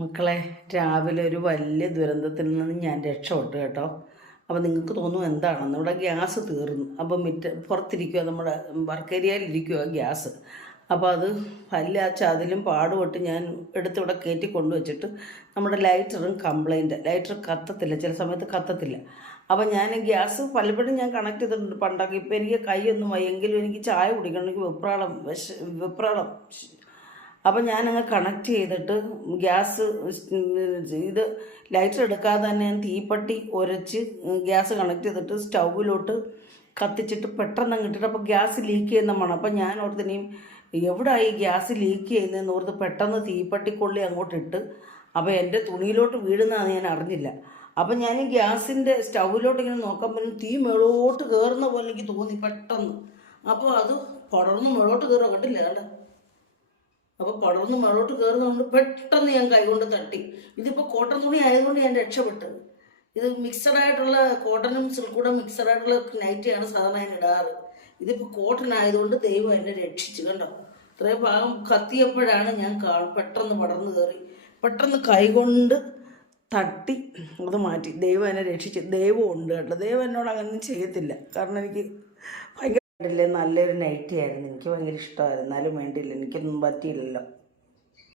മക്കളെ രാവിലെ ഒരു വലിയ ദുരന്തത്തിൽ നിന്ന് ഞാൻ രക്ഷപ്പെട്ടു കേട്ടോ. അപ്പോൾ നിങ്ങൾക്ക് തോന്നും എന്താണെന്ന്? ഇവിടെ ഗ്യാസ് തീർന്നു. അപ്പോൾ മിറ്റ പുറത്തിരിക്കുക നമ്മുടെ വർക്ക് ഏരിയയിലിരിക്കുക ഗ്യാസ്. അപ്പോൾ അത് വലിയ ചതിലും പാടുപെട്ട് ഞാൻ എടുത്ത് ഇവിടെ കയറ്റി കൊണ്ടുവച്ചിട്ട് നമ്മുടെ ലൈറ്ററും കംപ്ലൈന്റ് ലൈറ്റർ കത്തത്തില്ല ചില സമയത്ത് കത്തത്തില്ല. അപ്പോൾ ഞാൻ ഗ്യാസ് പലപ്പോഴും ഞാൻ കണക്ട് ചെയ്തിട്ടുണ്ട് പണ്ടൊക്കെ. ഇപ്പോൾ എനിക്ക് ഒന്നും വയ്യെങ്കിലും എനിക്ക് ചായ കുടിക്കണമെങ്കിൽ വെപ്രാളം വെപ്രാളം അപ്പം ഞാനങ്ങ് കണക്ട് ചെയ്തിട്ട് ഗ്യാസ് ഇത് ലൈറ്റർ എടുക്കാതെ തന്നെ ഞാൻ തീപ്പട്ടി ഉരച്ച് ഗ്യാസ് കണക്ട് ചെയ്തിട്ട് സ്റ്റൗവിലോട്ട് കത്തിച്ചിട്ട് പെട്ടെന്ന് ഇട്ടിട്ട് അപ്പോൾ ഗ്യാസ് ലീക്ക് ചെയ്യുന്ന മണം. അപ്പം ഞാൻ ഓർത്തിനെയും ഈ ഗ്യാസ് ലീക്ക് ചെയ്യുന്നതെന്ന് ഓർത്ത് പെട്ടെന്ന് തീപ്പട്ടിക്കൊള്ളി അങ്ങോട്ട് ഇട്ട് അപ്പോൾ എന്റെ തുണിയിലോട്ട് വീഴുന്നതാണ് ഞാൻ അറിഞ്ഞില്ല. അപ്പം ഞാൻ ഗ്യാസിന്റെ സ്റ്റൗവിലോട്ട് ഇങ്ങനെ നോക്കുമ്പോൾ തീ മേളോട്ട് കയറുന്ന പോലെ എനിക്ക് തോന്നി പെട്ടെന്ന്. അപ്പോൾ അത് പടർന്ന് മേളോട്ട് കയറാൻ കണ്ടില്ല? കണ്ട? അപ്പോൾ പടർന്ന് മേളോട്ട് കയറുന്നതുകൊണ്ട് പെട്ടെന്ന് ഞാൻ കൈകൊണ്ട് തട്ടി. ഇതിപ്പോൾ കോട്ടൺ തുണി ആയതുകൊണ്ട് ഞാൻ രക്ഷപ്പെട്ടത്. ഇത് മിക്സഡ് ആയിട്ടുള്ള കോട്ടനും സിൽക്കൂടെ മിക്സഡ് ആയിട്ടുള്ള നൈറ്റിയാണ് സാധാരണ ഞാൻ ഇടാറ്. ഇതിപ്പോൾ കോട്ടൺ ആയതുകൊണ്ട് ദൈവം എന്നെ രക്ഷിച്ചു കണ്ടോ? ഇത്രയും ഭാഗം കത്തിയപ്പോഴാണ് ഞാൻ പെട്ടെന്ന് പടർന്ന് കയറി പെട്ടെന്ന് കൈകൊണ്ട് തട്ടി അത് മാറ്റി. ദൈവം എന്നെ രക്ഷിച്ചു. ദൈവം ഉണ്ട് കേട്ടോ. ദൈവം എന്നോട് അങ്ങനെ ചെയ്യത്തില്ല. കാരണം എനിക്ക് ഭയങ്കര ഇല്ലേ നല്ലൊരു നൈറ്റി ആയിരുന്നു. എനിക്ക് ഭയങ്കര ഇഷ്ടമായിരുന്നു. എന്നാലും വേണ്ടിയില്ല. എനിക്കൊന്നും പറ്റിയില്ലല്ലോ.